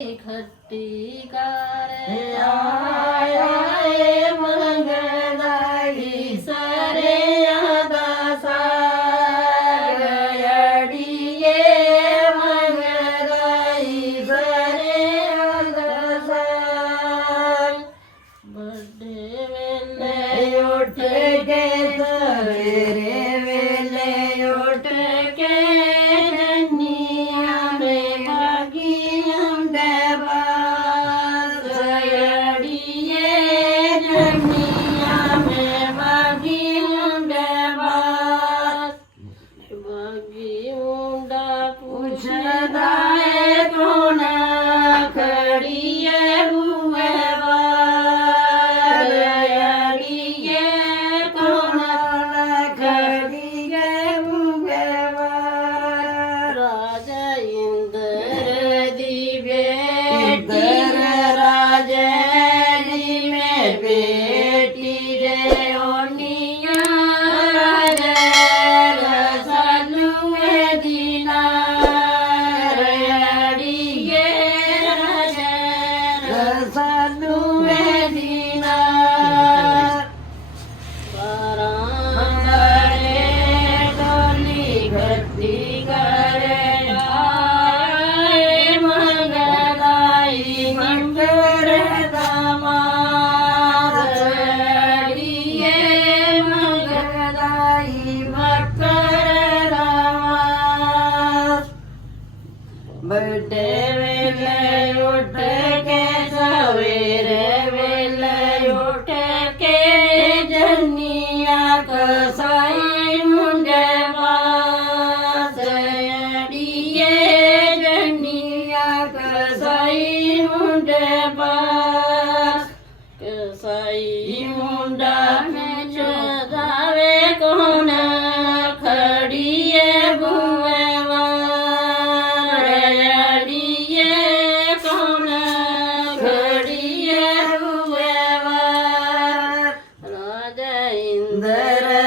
खट्टी कार आया मंगदाई सरे दासा गयड़िए मंगदाई सरे दासा बड़े वेले उठ के सवेरे वेले उठ के जनिया में भागी बड़े वेले उठ के सवेरे वेले उठ के जनिया कसाई मुंडे पास अड़िए जनिया कसाई मुंडे पास कसाई मुंडा में चदावे कौन खड़िए बुए इंदर